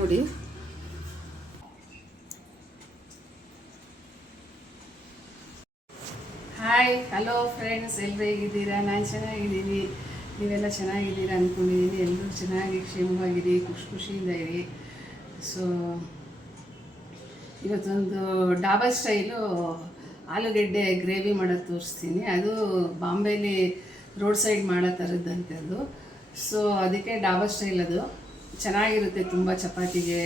ನೋಡಿ. Hi, hello friends, ಎಲ್ಲರೂ ಹೇಗಿದ್ದೀರಾ? ನಾನು ಚೆನ್ನಾಗಿದ್ದೀನಿ, ನೀವೆಲ್ಲ ಚೆನ್ನಾಗಿದ್ದೀರಾ ಅಂದ್ಕೊಂಡಿದ್ದೀನಿ. ಎಲ್ಲರೂ ಚೆನ್ನಾಗಿ ಕ್ಷೇಮವಾಗಿರಿ, ಖುಷಿಯಿಂದ ಇರಿ. ಸೊ ಇವತ್ತೊಂದು ಡಾಬಾ ಸ್ಟೈಲು ಆಲೂಗೆಡ್ಡೆ ಗ್ರೇವಿ ಮಾಡೋದು ತೋರಿಸ್ತೀನಿ. ಅದು ಬಾಂಬೆಲಿ ರೋಡ್ ಸೈಡ್ ಮಾಡೋ ಥರದ್ದಂತೆ ಅದು. ಸೊ ಅದಕ್ಕೆ ಡಾಬಾ ಸ್ಟೈಲ್ ಅದು ಚೆನ್ನಾಗಿರುತ್ತೆ. ತುಂಬ ಚಪಾತಿಗೆ,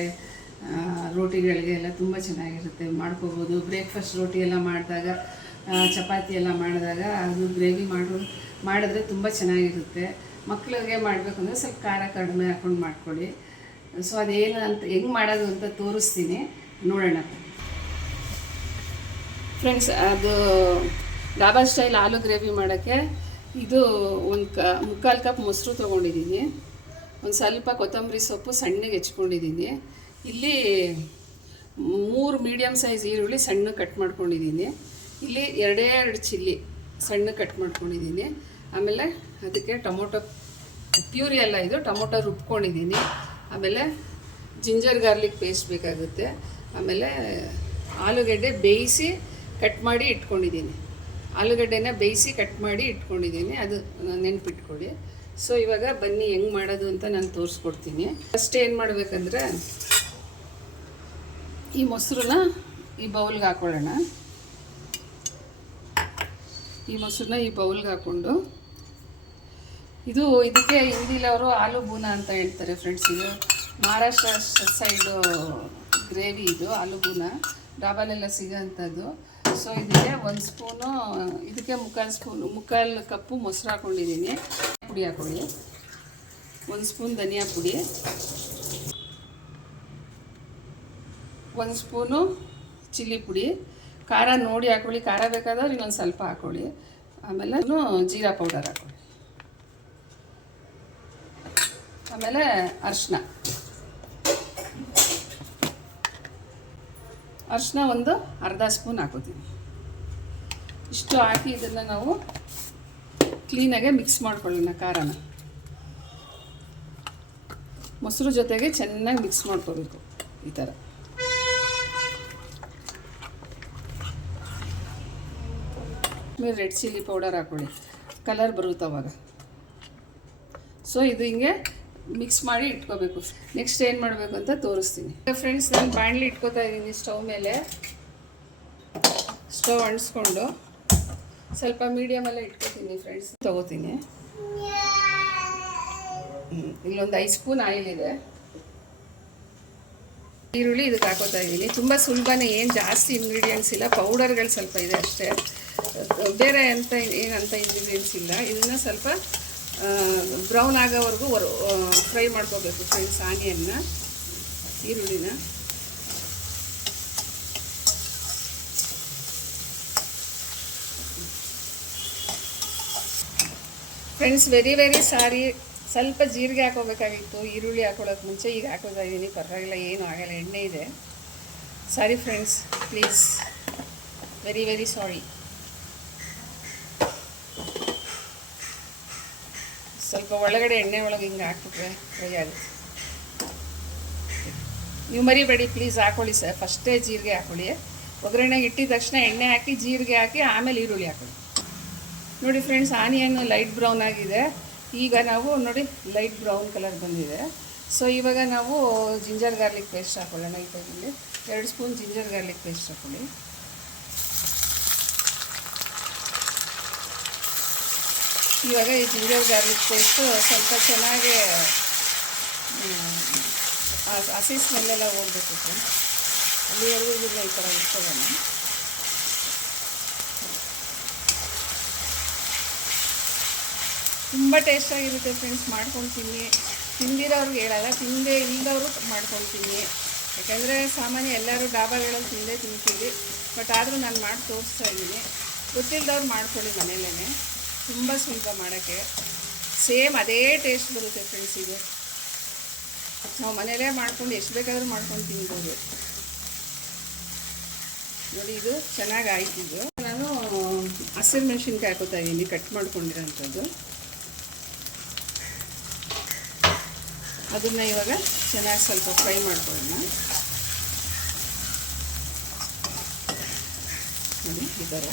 ರೋಟಿಗಳಿಗೆ ಎಲ್ಲ ತುಂಬ ಚೆನ್ನಾಗಿರುತ್ತೆ, ಮಾಡ್ಕೋಬೋದು. ಬ್ರೇಕ್ಫಾಸ್ಟ್ ರೋಟಿ ಎಲ್ಲ ಮಾಡಿದಾಗ, ಚಪಾತಿ ಎಲ್ಲ ಮಾಡಿದಾಗ ಅದು ಗ್ರೇವಿ ಮಾಡಿದ್ರೆ ತುಂಬ ಚೆನ್ನಾಗಿರುತ್ತೆ. ಮಕ್ಕಳಿಗೆ ಮಾಡಬೇಕು ಅಂದರೆ ಸ್ವಲ್ಪ ಖಾರ ಕಡಿಮೆ ಹಾಕ್ಕೊಂಡು ಮಾಡ್ಕೊಳ್ಳಿ. ಸೊ ಅದೇನು ಅಂತ ಹೆಂಗೆ ಮಾಡೋದು ಅಂತ ತೋರಿಸ್ತೀನಿ, ನೋಡೋಣ ಫ್ರೆಂಡ್ಸ್. ಅದು ಡಾಬಾ ಸ್ಟೈಲ್ ಆಲೂ ಗ್ರೇವಿ ಮಾಡೋಕ್ಕೆ ಇದು ಒಂದು ಮುಕ್ಕಾಲು ಕಪ್ ಮೊಸರು ತೊಗೊಂಡಿದ್ದೀನಿ. ಒಂದು ಸ್ವಲ್ಪ ಕೊತ್ತಂಬರಿ ಸೊಪ್ಪು ಸಣ್ಣಗೆ ಹೆಚ್ಕೊಂಡಿದ್ದೀನಿ. ಇಲ್ಲಿ 3 ಮೀಡಿಯಮ್ ಸೈಜ್ ಈರುಳ್ಳಿ ಸಣ್ಣ ಕಟ್ ಮಾಡ್ಕೊಂಡಿದ್ದೀನಿ. ಇಲ್ಲಿ 2 ಚಿಲ್ಲಿ ಸಣ್ಣ ಕಟ್ ಮಾಡ್ಕೊಂಡಿದ್ದೀನಿ. ಆಮೇಲೆ ಅದಕ್ಕೆ ಟೊಮೊಟೊ ಪ್ಯೂರಿ ಎಲ್ಲ, ಇದು ಟೊಮೊಟೊ ರುಬ್ಕೊಂಡಿದ್ದೀನಿ. ಆಮೇಲೆ ಜಿಂಜರ್ ಗಾರ್ಲಿಕ್ ಪೇಸ್ಟ್ ಬೇಕಾಗುತ್ತೆ. ಆಮೇಲೆ ಆಲೂಗಡ್ಡೆ ಬೇಯಿಸಿ ಕಟ್ ಮಾಡಿ ಇಟ್ಕೊಂಡಿದ್ದೀನಿ. ಆಲೂಗಡ್ಡೆನ ಬೇಯಿಸಿ ಕಟ್ ಮಾಡಿ ಇಟ್ಕೊಂಡಿದ್ದೀನಿ, ಅದು ನೆನಪಿಟ್ಕೊಳ್ಳಿ. ಸೊ ಇವಾಗ ಬನ್ನಿ ಹೆಂಗೆ ಮಾಡೋದು ಅಂತ ನಾನು ತೋರಿಸ್ಕೊಡ್ತೀನಿ. ಫಸ್ಟ್ ಏನು ಮಾಡಬೇಕಂದ್ರೆ, ಈ ಮೊಸರನ್ನ ಈ ಬೌಲ್ಗೆ ಹಾಕ್ಕೊಳ್ಳೋಣ. ಈ ಮೊಸರನ್ನ ಈ ಬೌಲ್ಗೆ ಹಾಕ್ಕೊಂಡು, ಇದಕ್ಕೆ ಹಿಂದಿಲವರು ಆಲೂ ಬೂನಾ ಅಂತ ಹೇಳ್ತಾರೆ ಫ್ರೆಂಡ್ಸ್. ಇದು ಮಹಾರಾಷ್ಟ್ರ ಸೈಡು ಗ್ರೇವಿ, ಇದು ಆಲೂ ಬೂನಾ ಡಾಬಾಲೆಲ್ಲ ಸಿಗೋಂಥದ್ದು. ಸೊ ಇದಕ್ಕೆ 1 ಸ್ಪೂನು, ಇದಕ್ಕೆ ಮುಕ್ಕಾಲು ಕಪ್ಪು ಮೊಸರು ಹಾಕ್ಕೊಂಡಿದ್ದೀನಿ. ಪುಡಿ ಹಾಕ್ಕೊಳ್ಳಿ. 1 ಸ್ಪೂನ್ ಧನಿಯಾ ಪುಡಿ, 1 ಸ್ಪೂನು ಚಿಲ್ಲಿ ಪುಡಿ. ಖಾರ ನೋಡಿ ಹಾಕ್ಕೊಳ್ಳಿ, ಖಾರ ಬೇಕಾದ್ರೆ ಇನ್ನೊಂದು ಸ್ವಲ್ಪ ಹಾಕ್ಕೊಳ್ಳಿ. ಆಮೇಲೆ ಜೀರಾ ಪೌಡರ್ ಹಾಕ್ಕೊಳ್ಳಿ. ಆಮೇಲೆ ಅರಿಶಿನ ಒಂದು ಅರ್ಧ ಸ್ಪೂನ್ ಹಾಕೋತೀನಿ. ಇಷ್ಟು ಹಾಕಿ ಇದನ್ನು ನಾವು ಕ್ಲೀನಾಗೆ ಮಿಕ್ಸ್ ಮಾಡ್ಕೊಳ್ಳೋಣ. ಖಾರನ ಮೊಸರು ಜೊತೆಗೆ ಚೆನ್ನಾಗಿ ಮಿಕ್ಸ್ ಮಾಡ್ಕೋಬೇಕು ಈ ಥರ. ಆಮೇಲೆ ರೆಡ್ ಚಿಲ್ಲಿ ಪೌಡರ್ ಹಾಕ್ಕೊಳ್ಳಿ, ಕಲರ್ ಬರುತ್ತೆ ಅವಾಗ. ಸೊ ಇದು ಹಿಂಗೆ ಮಿಕ್ಸ್ ಮಾಡಿ ಇಟ್ಕೋಬೇಕು. ನೆಕ್ಸ್ಟ್ ಏನು ಮಾಡಬೇಕು ಅಂತ ತೋರಿಸ್ತೀನಿ ಫ್ರೆಂಡ್ಸ್. ನಾನು ಬಾಣಲಿ ಇಟ್ಕೋತಾ ಇದ್ದೀನಿ ಸ್ಟವ್ ಮೇಲೆ. ಸ್ಟವ್ ಅಂಟಿಸ್ಕೊಂಡು ಸ್ವಲ್ಪ ಮೀಡಿಯಮಲ್ಲೇ ಇಟ್ಕೋತೀನಿ ಫ್ರೆಂಡ್ಸ್. ತೊಗೋತೀನಿ. ಇಲ್ಲೊಂದು 5 ಸ್ಪೂನ್ ಆಯಿಲ್ ಇದೆ. ಈರುಳ್ಳಿ ಇದಕ್ಕೆ ಹಾಕೋತಾ ಇದ್ದೀನಿ. ತುಂಬ ಸುಲಭನೇ, ಏನು ಜಾಸ್ತಿ ಇಂಗ್ರೀಡಿಯೆಂಟ್ಸ್ ಇಲ್ಲ, ಪೌಡರ್ಗಳು ಸ್ವಲ್ಪ ಇದೆ ಅಷ್ಟೇ, ಬೇರೆ ಏನಂತ ಇಂಗ್ರೀಡಿಯೆಂಟ್ಸ್ ಇಲ್ಲ. ಇದನ್ನು ಸ್ವಲ್ಪ ಬ್ರೌನ್ ಆಗೋವರೆಗೂ ಫ್ರೈ ಮಾಡ್ಕೋಬೇಕು ಫ್ರೆಂಡ್ಸ್. ಆನಿಯನ್ನ, ಈರುಳ್ಳಿನ. ಫ್ರೆಂಡ್ಸ್ ವೆರಿ ಸಾರಿ, ಸ್ವಲ್ಪ ಜೀರಿಗೆ ಹಾಕೋಬೇಕಾಗಿತ್ತು ಈರುಳ್ಳಿ ಹಾಕೊಳ್ಳೋಕೆ ಮುಂಚೆ. ಈಗ ಹಾಕೋತಾ ಇದ್ದೀನಿ, ಪರವಾಗಿಲ್ಲ, ಏನು ಆಗಲ್ಲ, ಎಣ್ಣೆ ಇದೆ. Sorry friends, please, very sorry. ಸ್ವಲ್ಪ ಒಳಗಡೆ ಎಣ್ಣೆ ಒಳಗೆ ಹಿಂಗೆ ಹಾಕ್ಬಿಟ್ರೆ ಫ್ರೈ ಆಗುತ್ತೆ. ನೀವು ಮರಿಬೇಡಿ ಪ್ಲೀಸ್, ಹಾಕ್ಕೊಳ್ಳಿ ಸರ್. ಫಸ್ಟೇ ಜೀರಿಗೆ ಹಾಕ್ಕೊಳ್ಳಿ. ಒಗ್ಗರಣೆಗೆ ಇಟ್ಟಿದ ತಕ್ಷಣ ಎಣ್ಣೆ ಹಾಕಿ ಜೀರಿಗೆ ಹಾಕಿ ಆಮೇಲೆ ಈರುಳ್ಳಿ ಹಾಕೊಳ್ಳಿ. ನೋಡಿ ಫ್ರೆಂಡ್ಸ್, ಆನಿಯನ್ನು ಲೈಟ್ ಬ್ರೌನ್ ಆಗಿದೆ. ಈಗ ನಾವು ನೋಡಿ ಲೈಟ್ ಬ್ರೌನ್ ಕಲರ್ ಬಂದಿದೆ. ಸೊ ಇವಾಗ ನಾವು ಜಿಂಜರ್ ಗಾರ್ಲಿಕ್ ಪೇಸ್ಟ್ ಹಾಕೊಳ್ಳೋಣ. ಇದರಲ್ಲಿ 2 ಸ್ಪೂನ್ ಜಿಂಜರ್ ಗಾರ್ಲಿಕ್ ಪೇಸ್ಟ್ ಹಾಕೊಳ್ಳಿ. ಇವಾಗ ಈ ಜಿಂಜರ್ ಗಾರ್ಲಿಕ್ ಪೇಸ್ಟು ಸ್ವಲ್ಪ ಚೆನ್ನಾಗಿ ಹಸಿ ಸ್ಮೆಲ್ಲೆಲ್ಲ ಹೋಗ್ಬೇಕು ಫ್ರೆಂಡ್ಸ್. ಅಲ್ಲಿವರೆಗೂ ಇದನ್ನು ಈ ಥರ ಇಟ್ಕೊಳ್ಳೋಣ. ತುಂಬ ಟೇಸ್ಟಾಗಿರುತ್ತೆ ಫ್ರೆಂಡ್ಸ್, ಮಾಡ್ಕೊಂಡು ತಿನ್ನಿ. ತಿಂದಿರೋರ್ಗೆ ಹೇಳಲ್ಲ, ತಿಂದೇ ಇಲ್ಲದವರು ಮಾಡ್ಕೊಂಡು ತಿನ್ನಿ. ಯಾಕೆಂದರೆ ಸಾಮಾನ್ಯ ಎಲ್ಲರೂ ಡಾಬಾಗಳಲ್ಲಿ ತಿಂತೀವಿ, ಬಟ್ ಆದರೂ ನಾನು ಮಾಡಿ ತೋರಿಸ್ತಾ ಇದ್ದೀನಿ. ಗೊತ್ತಿಲ್ಲದವ್ರು ಮಾಡ್ಕೊಳ್ಳಿ ಮನೆಯಲ್ಲೇ, ತುಂಬ ಸುಲಭ ಮಾಡೋಕ್ಕೆ. ಸೇಮ್ ಅದೇ ಟೇಸ್ಟ್ ಬರುತ್ತೆ ಫ್ರೆಂಡ್ಸ್. ಇದು ನಾವು ಮನೆಯಲ್ಲೇ ಮಾಡ್ಕೊಂಡು ಎಷ್ಟು ಬೇಕಾದರೂ ಮಾಡ್ಕೊಂಡು ತಿನ್ಬೋದು. ನೋಡಿ ಇದು ಚೆನ್ನಾಗಿ ಆಯ್ತಿದ್ದು. ನಾನು ಹಸಿರು ಮೆಣಸಿನ್ಕಾಯಿ ಹಾಕೋತಾ ಇದ್ದೀನಿ, ಕಟ್ ಮಾಡ್ಕೊಂಡಿರೋಂಥದ್ದು. ಅದನ್ನು ಇವಾಗ ಚೆನ್ನಾಗಿ ಸ್ವಲ್ಪ ಫ್ರೈ ಮಾಡ್ಕೊಳ್ಳೋಣ. ನೋಡಿ ಈ ಥರ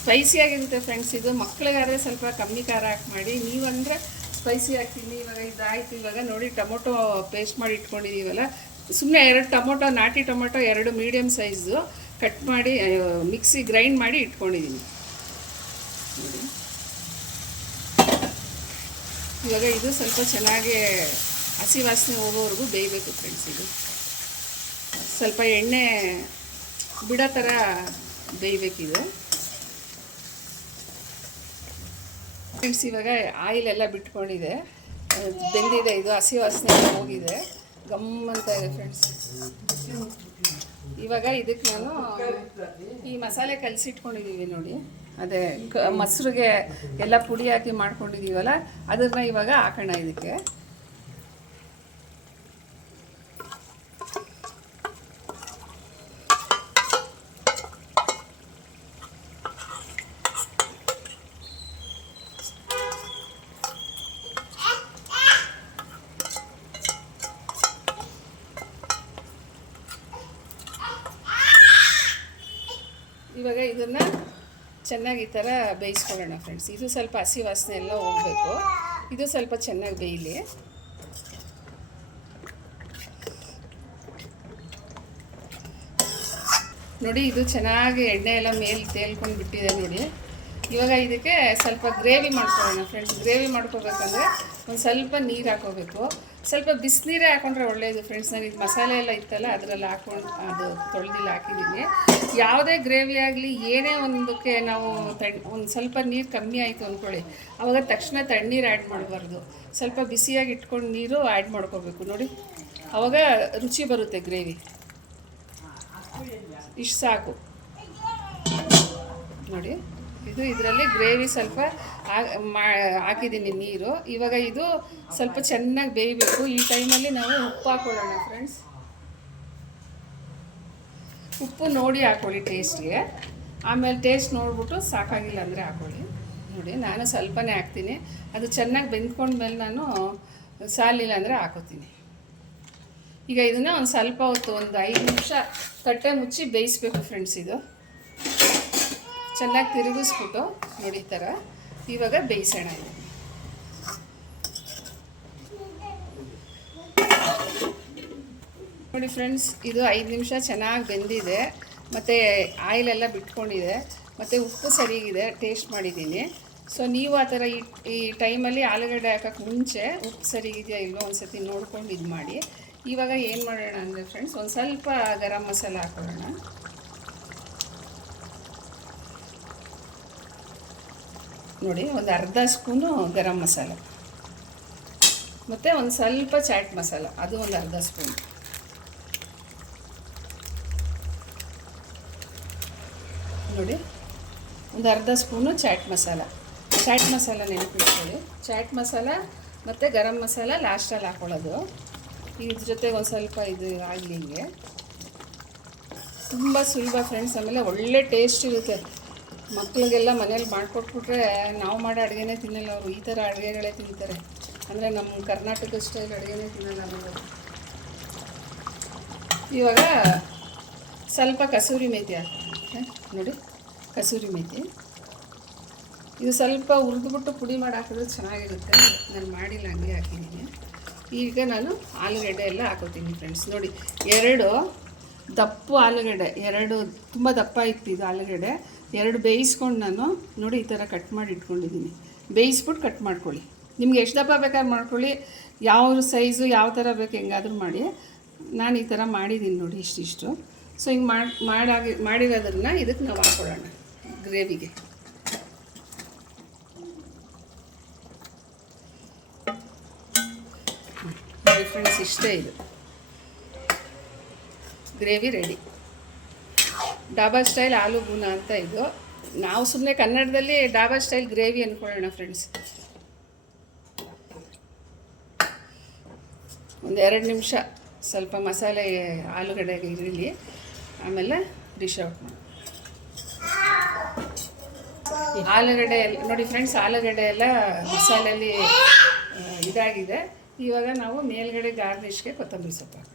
ಸ್ಪೈಸಿಯಾಗಿರುತ್ತೆ ಫ್ರೆಂಡ್ಸ್. ಇದು ಮಕ್ಳಿಗಾದರೆ ಸ್ವಲ್ಪ ಕಮ್ಮಿ ಖಾರ ಹಾಕಿ ಮಾಡಿ, ನೀವಂದರೆ ಸ್ಪೈಸಿ ಹಾಕ್ತೀನಿ. ಇವಾಗ ಇದಾಯಿತು. ಇವಾಗ ನೋಡಿ ಟೊಮೊಟೊ ಪೇಸ್ಟ್ ಮಾಡಿ ಇಟ್ಕೊಂಡಿದ್ದೀವಲ್ಲ, ಸುಮ್ಮನೆ 2 ಟೊಮೊಟೊ, ನಾಟಿ ಟೊಮೊಟೊ 2 ಮೀಡಿಯಮ್ ಸೈಜು ಕಟ್ ಮಾಡಿ ಮಿಕ್ಸಿ ಗ್ರೈಂಡ್ ಮಾಡಿ ಇಟ್ಕೊಂಡಿದ್ದೀನಿ ನೋಡಿ. ಇವಾಗ ಇದು ಸ್ವಲ್ಪ ಚೆನ್ನಾಗಿ ಹಸಿ ವಾಸನೆ ಹೋಗೋವರೆಗೂ ಬೇಯಬೇಕು ಫ್ರೆಂಡ್ಸ್. ಇದು ಸ್ವಲ್ಪ ಎಣ್ಣೆ ಬಿಡೋ ಥರ ಬೇಯಬೇಕಿದೆ ಫ್ರೆಂಡ್ಸ್. ಇವಾಗ ಆಯಿಲ್ ಎಲ್ಲ ಬಿಟ್ಕೊಂಡಿದೆ, ಬೆಂದಿದೆ. ಇದು ಹಸಿ ವಾಸನೆ ಹೋಗಿದೆ, ಗಮ್ಮಂತ ಇದೆ ಫ್ರೆಂಡ್ಸ್. ಇವಾಗ ಇದಕ್ಕೆ ನಾನು ಈ ಮಸಾಲೆ ಕಲಸಿಟ್ಕೊಂಡಿದ್ದೀವಿ ನೋಡಿ, ಅದೇ ಮೊಸರಿಗೆ ಎಲ್ಲ ಪುಡಿ ಹಾಕಿ ಮಾಡ್ಕೊಂಡಿದ್ದೀವಲ್ಲ, ಅದನ್ನು ಇವಾಗ ಹಾಕೋಣ ಇದಕ್ಕೆ. ಇವಾಗ ಇದನ್ನು ಚೆನ್ನಾಗಿ ಈ ಥರ ಬೇಯಿಸ್ಕೊಳ್ಳೋಣ ಫ್ರೆಂಡ್ಸ್. ಇದು ಸ್ವಲ್ಪ ಹಸಿ ವಾಸನೆ ಎಲ್ಲ ಹೋಗಬೇಕು. ಇದು ಸ್ವಲ್ಪ ಚೆನ್ನಾಗಿ ಬೇಯಲಿ. ನೋಡಿ ಇದು ಚೆನ್ನಾಗಿ ಎಣ್ಣೆ ಎಲ್ಲ ಮೇಲೆ ತೇಲ್ಕೊಂಡು ಬಿಟ್ಟಿದೆ ನೋಡಿ. ಇವಾಗ ಇದಕ್ಕೆ ಸ್ವಲ್ಪ ಗ್ರೇವಿ ಮಾಡ್ಕೊಳ್ಳೋಣ ಫ್ರೆಂಡ್ಸ್. ಗ್ರೇವಿ ಮಾಡ್ಕೋಬೇಕಂದ್ರೆ ಒಂದು ಸ್ವಲ್ಪ ನೀರು ಹಾಕೋಬೇಕು. ಸ್ವಲ್ಪ ಬಿಸಿನೀರೇ ಹಾಕೊಂಡ್ರೆ ಒಳ್ಳೆಯದು ಫ್ರೆಂಡ್ಸ್. ನಾನು ಇದು ಮಸಾಲೆ ಎಲ್ಲ ಇತ್ತಲ್ಲ ಅದರಲ್ಲಿ ಹಾಕ್ಕೊಂಡು ಅದು ತೊಳೆದಿಲ್ಲ ಹಾಕಿದ್ದೀನಿ. ಯಾವುದೇ ಗ್ರೇವಿ ಆಗಲಿ ಏನೇ ಒಂದಕ್ಕೆ ನಾವು ಒಂದು ಸ್ವಲ್ಪ ನೀರು ಕಮ್ಮಿ ಆಯಿತು ಅಂದ್ಕೊಳ್ಳಿ, ಆವಾಗ ತಕ್ಷಣ ತಣ್ಣೀರು ಆ್ಯಡ್ ಮಾಡಬಾರ್ದು. ಸ್ವಲ್ಪ ಬಿಸಿಯಾಗಿ ಇಟ್ಕೊಂಡು ನೀರು ಆ್ಯಡ್ ಮಾಡ್ಕೋಬೇಕು ನೋಡಿ, ಆವಾಗ ರುಚಿ ಬರುತ್ತೆ ಗ್ರೇವಿ. ಇಷ್ಟು ಸಾಕು ನೋಡಿ. ಇದು ಇದರಲ್ಲಿ ಗ್ರೇವಿ ಸ್ವಲ್ಪ ಹಾಕಿದ್ದೀನಿ ನೀರು. ಇವಾಗ ಇದು ಸ್ವಲ್ಪ ಚೆನ್ನಾಗಿ ಬೇಯಬೇಕು. ಈ ಟೈಮಲ್ಲಿ ನಾವು ಉಪ್ಪು ಹಾಕೊಳ್ಳೋಣ ಫ್ರೆಂಡ್ಸ್. ಉಪ್ಪು ನೋಡಿ ಹಾಕ್ಕೊಳ್ಳಿ ಟೇಸ್ಟ್ಗೆ. ಆಮೇಲೆ ಟೇಸ್ಟ್ ನೋಡಿಬಿಟ್ಟು ಸಾಕಾಗಿಲ್ಲ ಅಂದರೆ ಹಾಕ್ಕೊಳ್ಳಿ ನೋಡಿ. ನಾನು ಸ್ವಲ್ಪನೇ ಹಾಕ್ತೀನಿ. ಅದು ಚೆನ್ನಾಗಿ ಬೆಂದ್ಕೊಂಡ್ಮೇಲೆ ನಾನು ಸಾಲಿಲ್ಲ ಅಂದರೆ ಹಾಕೋತೀನಿ. ಈಗ ಇದನ್ನು ಒಂದು ಸ್ವಲ್ಪ ಹೊತ್ತು ಒಂದು 5 ನಿಮಿಷ ತಟ್ಟೆ ಮುಚ್ಚಿ ಬೇಯಿಸ್ಬೇಕು ಫ್ರೆಂಡ್ಸ್. ಇದು ಚೆನ್ನಾಗಿ ತಿರುಗಿಸ್ಬಿಟ್ಟು ನೋಡಿ ಈ ಥರ ಇವಾಗ ಬೇಯಿಸೋಣ. ಇದು ನೋಡಿ ಫ್ರೆಂಡ್ಸ್, ಇದು 5 ನಿಮಿಷ ಚೆನ್ನಾಗಿ ಬೆಂದಿದೆ, ಮತ್ತು ಆಯಿಲೆಲ್ಲ ಬಿಟ್ಕೊಂಡಿದೆ, ಮತ್ತು ಉಪ್ಪು ಸರಿಗಿದೆ, ಟೇಸ್ಟ್ ಮಾಡಿದ್ದೀನಿ. ಸೊ ನೀವು ಆ ಥರ ಈ ಟೈಮಲ್ಲಿ ಆಲೂಗಡ್ಡೆ ಹಾಕೋಕ್ಕೆ ಮುಂಚೆ ಉಪ್ಪು ಸರಿಗಿದೆಯಾ ಇಲ್ಲೋ ಒಂದು ಸತಿ ನೋಡ್ಕೊಂಡು ಇದು ಮಾಡಿ. ಇವಾಗ ಏನು ಮಾಡೋಣ ಅಂದರೆ ಫ್ರೆಂಡ್ಸ್, ಒಂದು ಸ್ವಲ್ಪ ಗರಂ ಮಸಾಲ ಹಾಕೊಳ್ಳೋಣ. ನೋಡಿ ಒಂದು ಅರ್ಧ ಸ್ಪೂನು ಗರಂ ಮಸಾಲ, ಮತ್ತು ಒಂದು ಸ್ವಲ್ಪ ಚಾಟ್ ಮಸಾಲ, ಅದು ಒಂದು ಅರ್ಧ ಸ್ಪೂನ್. ನೋಡಿ ಒಂದು ಅರ್ಧ ಸ್ಪೂನು ಚಾಟ್ ಮಸಾಲ ನೆನಪಿಟ್ಕೊಳ್ಳಿ. ಚಾಟ್ ಮಸಾಲ ಮತ್ತು ಗರಂ ಮಸಾಲ ಲಾಸ್ಟಲ್ಲಿ ಹಾಕ್ಕೊಳ್ಳೋದು. ಇದ್ರ ಜೊತೆಗೆ ಒಂದು ಸ್ವಲ್ಪ ಇದು ಆಗಲಿ. ಹಿಂಗೆ ತುಂಬ ಸುಲಭ ಫ್ರೆಂಡ್ಸ್. ಆಮೇಲೆ ಒಳ್ಳೆ ಟೇಸ್ಟ್ ಇರುತ್ತೆ. ಮಕ್ಕಳಿಗೆಲ್ಲ ಮನೇಲಿ ಮಾಡಿಕೊಟ್ಬಿಟ್ರೆ ನಾವು ಮಾಡೋ ಅಡುಗೆನೇ ತಿನ್ನಲ್ಲ ಅವರು, ಈ ಥರ ಅಡುಗೆಗಳೇ ತಿಂತಾರೆ. ಅಂದರೆ ನಮ್ಮ ಕರ್ನಾಟಕ ಸ್ಟೈಲ್ ಅಡುಗೆನೇ ತಿನ್ನಲ್ಲ ಅವರು. ಇವಾಗ ಸ್ವಲ್ಪ ಕಸೂರಿ ಮೇಥಿ ಹಾಕ್ತೀನಿ ನೋಡಿ. ಕಸೂರಿ ಮೇಥಿ ಇದು ಸ್ವಲ್ಪ ಹುರಿದ್ಬಿಟ್ಟು ಪುಡಿ ಮಾಡಿ ಹಾಕಿದ್ರೆ ಚೆನ್ನಾಗಿರುತ್ತೆ. ನಾನು ಮಾಡಿಲ್ಲ, ಹಂಗೆ ಹಾಕಿದ್ದೀನಿ. ಈಗ ನಾನು ಆಲೂಗಡ್ಡೆ ಎಲ್ಲ ಹಾಕೋತೀನಿ ಫ್ರೆಂಡ್ಸ್. ನೋಡಿ 2 ದಪ್ಪ ಆಲೂಗಡ್ಡೆ, 2 ತುಂಬ ದಪ್ಪ ಇತ್ತು ಇದು ಆಲೂಗಡ್ಡೆ. 2 ಬೇಯಿಸ್ಕೊಂಡು ನಾನು ನೋಡಿ ಈ ಥರ ಕಟ್ ಮಾಡಿ ಇಟ್ಕೊಂಡಿದ್ದೀನಿ. ಬೇಯಿಸ್ಬಿಟ್ಟು ಕಟ್ ಮಾಡ್ಕೊಳ್ಳಿ. ನಿಮ್ಗೆ ಎಷ್ಟು ದಪ್ಪ ಬೇಕಾದ್ರೆ ಮಾಡ್ಕೊಳ್ಳಿ, ಯಾವ ಸೈಜು ಯಾವ ಥರ ಬೇಕು ಹೆಂಗಾದರೂ ಮಾಡಿ. ನಾನು ಈ ಥರ ಮಾಡಿದ್ದೀನಿ ನೋಡಿ ಇಷ್ಟಿಷ್ಟು. ಸೊ ಹಿಂಗೆ ಮಾಡಿರೋದನ್ನು ಇದಕ್ಕೆ ನಾವು ಹಾಕ್ಕೊಳ್ಳೋಣ ಗ್ರೇವಿಗೆ. ನೋಡಿ ಫ್ರೆಂಡ್ಸ್, ಇಷ್ಟೇ ಇದು ಗ್ರೇವಿ ರೆಡಿ. ಡಾಬಾ ಸ್ಟೈಲ್ ಆಲೂ ಬೂನಾ ಅಂತ ಇದು. ನಾವು ಸುಮ್ಮನೆ ಕನ್ನಡದಲ್ಲಿ ಡಾಬಾ ಸ್ಟೈಲ್ ಗ್ರೇವಿ ಅಂದ್ಕೊಳ್ಳೋಣ ಫ್ರೆಂಡ್ಸ್. ಒಂದು 2 ನಿಮಿಷ ಸ್ವಲ್ಪ ಮಸಾಲೆ ಆಲೂಗಡ್ಡೆಗೆ ಇರಲಿ, ಆಮೇಲೆ ಡಿಶ್ ಔಟ್ ಮಾಡಿ. ಆಲೂಗಡ್ಡೆ ಎಲ್ಲ ನೋಡಿ ಫ್ರೆಂಡ್ಸ್, ಆಲೂಗಡ್ಡೆ ಎಲ್ಲ ಮಸಾಲೆಯಲ್ಲಿ ಇದಾಗಿದೆ. ಇವಾಗ ನಾವು ಮೇಲ್ಗಡೆ ಗಾರ್ನಿಷ್ಗೆ ಕೊತ್ತಂಬರಿ ಸೊಪ್ಪು ಹಾಕ್ತೀವಿ.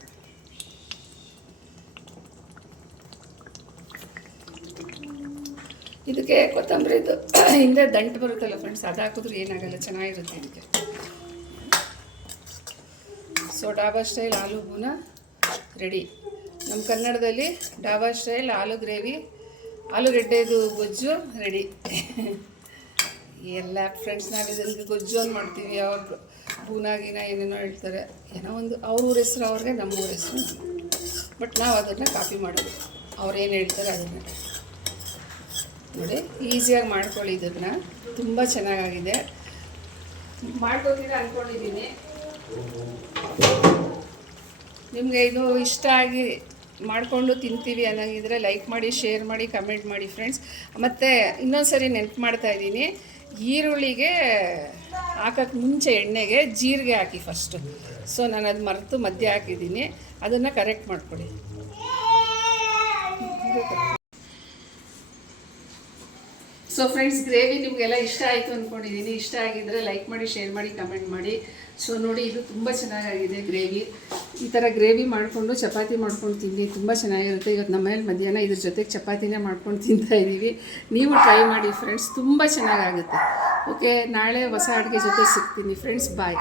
ಇದಕ್ಕೆ ಕೊತ್ತಂಬರಿದು ಹಿಂದೆ ದಂಟು ಬರುತ್ತಲ್ಲ ಫ್ರೆಂಡ್ಸ್, ಅದು ಹಾಕಿದ್ರೆ ಏನಾಗಲ್ಲ, ಚೆನ್ನಾಗಿರುತ್ತೆ ಇದಕ್ಕೆ. ಸೊ ಡಾಬಾ ಸ್ಟೈಲ್ ಆಲೂ ಬೂನ ರೆಡಿ. ನಮ್ಮ ಕನ್ನಡದಲ್ಲಿ ಡಾಬಾ ಸ್ಟೈಲ್ ಆಲೂ ಗ್ರೇವಿ, ಆಲೂಗಡ್ಡೆದು ಗೊಜ್ಜು ರೆಡಿ. ಎಲ್ಲ ಫ್ರೆಂಡ್ಸ್ ನಾವು ಇದಕ್ಕೆ ಗೊಜ್ಜು ಅಂತ ಮಾಡ್ತೀವಿ, ಅವ್ರು ಬೂನಾಗಿನ ಏನೇನೋ ಹೇಳ್ತಾರೆ, ಏನೋ ಒಂದು ಅವ್ರ ಊರ ಹೆಸ್ರು ಅವ್ರಿಗೆ, ನಮ್ಮ ಊರ ಹೆಸ್ರು ಬಟ್ ನಾವು ಅದನ್ನು ಕಾಪಿ ಮಾಡೋದು, ಅವ್ರು ಏನು ಹೇಳ್ತಾರೆ ಅದನ್ನು. ನೋಡಿ ಈಸಿಯಾಗಿ ಮಾಡ್ಕೊಳ್ಳಿ ಇದನ್ನು, ತುಂಬ ಚೆನ್ನಾಗಾಗಿದೆ. ಮಾಡ್ಕೋತೀರಾ ಅಂದ್ಕೊಂಡಿದ್ದೀನಿ. ನಿಮಗೆ ಇದು ಇಷ್ಟ ಆಗಿ ಮಾಡಿಕೊಂಡು ತಿಂತೀವಿ ಅನ್ನೋಂಗಿದ್ರೆ ಲೈಕ್ ಮಾಡಿ, ಶೇರ್ ಮಾಡಿ, ಕಮೆಂಟ್ ಮಾಡಿ ಫ್ರೆಂಡ್ಸ್. ಮತ್ತು ಇನ್ನೊಂದು ಸರಿ ನೆನಪು ಮಾಡ್ತಾಯಿದ್ದೀನಿ, ಈರುಳ್ಳಿಗೆ ಹಾಕೋಕ್ಕೆ ಮುಂಚೆ ಎಣ್ಣೆಗೆ ಜೀರಿಗೆ ಹಾಕಿ ಫಸ್ಟು. ಸೊ ನಾನು ಅದು ಮರೆತು ಮಧ್ಯೆ ಹಾಕಿದ್ದೀನಿ, ಅದನ್ನು ಕರೆಕ್ಟ್ ಮಾಡಿಕೊಡಿ. ಸೊ ಫ್ರೆಂಡ್ಸ್, ಗ್ರೇವಿ ನಿಮಗೆಲ್ಲ ಇಷ್ಟ ಆಯಿತು ಅಂದ್ಕೊಂಡಿದ್ದೀನಿ. ಇಷ್ಟ ಆಗಿದ್ದರೆ ಲೈಕ್ ಮಾಡಿ, ಶೇರ್ ಮಾಡಿ, ಕಮೆಂಟ್ ಮಾಡಿ. ಸೊ ನೋಡಿ, ಇದು ತುಂಬ ಚೆನ್ನಾಗಾಗಿದೆ ಗ್ರೇವಿ. ಈ ಥರ ಗ್ರೇವಿ ಮಾಡಿಕೊಂಡು ಚಪಾತಿ ಮಾಡ್ಕೊಂಡು ತಿನ್ನಿ, ತುಂಬ ಚೆನ್ನಾಗಿರುತ್ತೆ. ಇವತ್ತು ನಮ್ಮ ಮನೇಲಿ ಮಧ್ಯಾಹ್ನ ಇದ್ರ ಜೊತೆಗೆ ಚಪಾತಿನೇ ಮಾಡ್ಕೊಂಡು ತಿಂತಾಯಿದ್ದೀವಿ. ನೀವು ಟ್ರೈ ಮಾಡಿ ಫ್ರೆಂಡ್ಸ್, ತುಂಬ ಚೆನ್ನಾಗಾಗುತ್ತೆ. ಓಕೆ, ನಾಳೆ ಹೊಸ ಅಡುಗೆ ಜೊತೆ ಸಿಗ್ತೀನಿ ಫ್ರೆಂಡ್ಸ್. ಬಾಯ್.